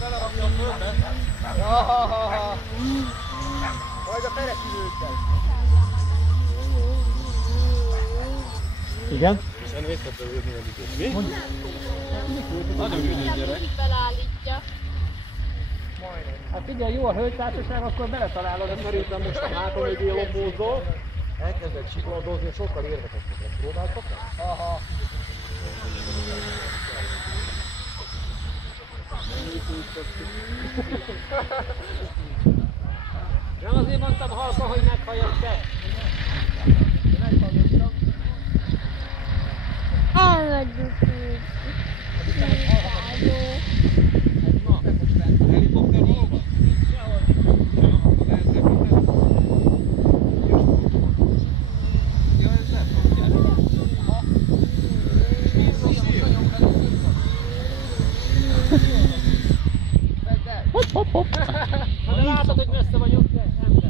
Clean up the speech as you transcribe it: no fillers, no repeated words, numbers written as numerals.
Belerakja a földbe. Jahahaha. Majd a perekülőkkel. Igen? Hiszen észre ülni a időt. Mi? Nagyon ügyes gyerek. Belállítja. Hát figyelj, jó a hölgytársaság, akkor beletalálod. De szerintem most a hátam mögé lopózzol, elkezded csiklandozni, sokkal érdekesebb. Próbáltok? Aha. Nem azért mondtam halka, hogy meghalljak te. Meghallottam. Elmegyünk így. Helikopter valóban? Ja, ez nem tudom. Hopp, hopp, hopp. Hát de látod, hogy messze vagyok, de nem.